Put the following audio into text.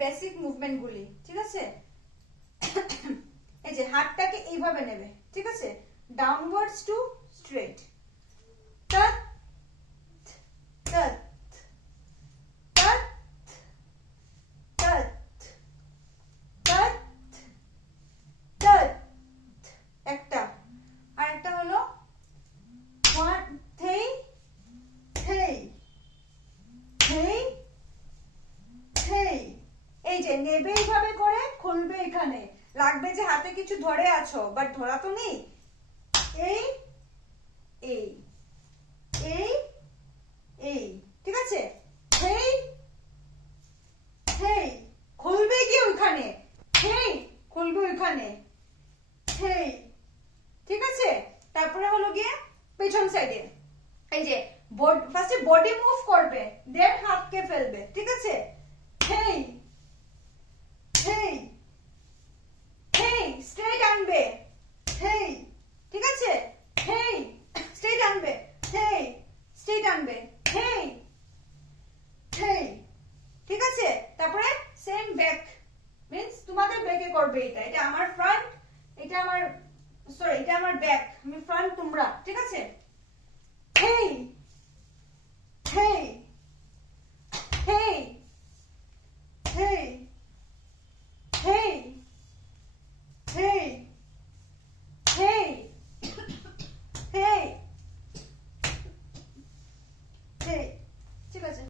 Basic movement গুলি, ঠিক আছে? এই যে হাতটাকে এইভাবে নেবে, ঠিক আছে? Downwards to straight, touch touch touch touch touch touch, একটা। আরেকটা হলো ওয়ান থেই থেই থেই থেই। এই যে নেবে এইভাবে করে, খুলবে এখানে, লাগবে যে হাতে কিছু ধরে আছো, বাট ধরা তো নেই। এই এই এই এই, ঠিক আছে? হেই হেই, খুলবে কি ওখানে, হেই খুলবে ওখানে, হেই, ঠিক আছে? তারপরে হলো গিয়ে পেছন সাইডে, এই যে ফার্স্টে বডি মুভ করবে, দেন হাতকে ফেলবে, ঠিক আছে? হেই হেই হেই, স্ট্রেট আনবে, হেই, ঠিক আছে? হেই, স্ট্রেট আনবে, হেই, স্ট্রেট আনবে, হেই হেই, ঠিক আছে? তারপরে সেম ব্যাক, মিন্স তোমাদের ব্যাকে করবে। এটা এটা আমার ফ্রন্ট, এটা আমার, সরি এটা আমার ব্যাক, আমি ফ্রন্ট, তোমরা, ঠিক আছে? হেই হেই হেই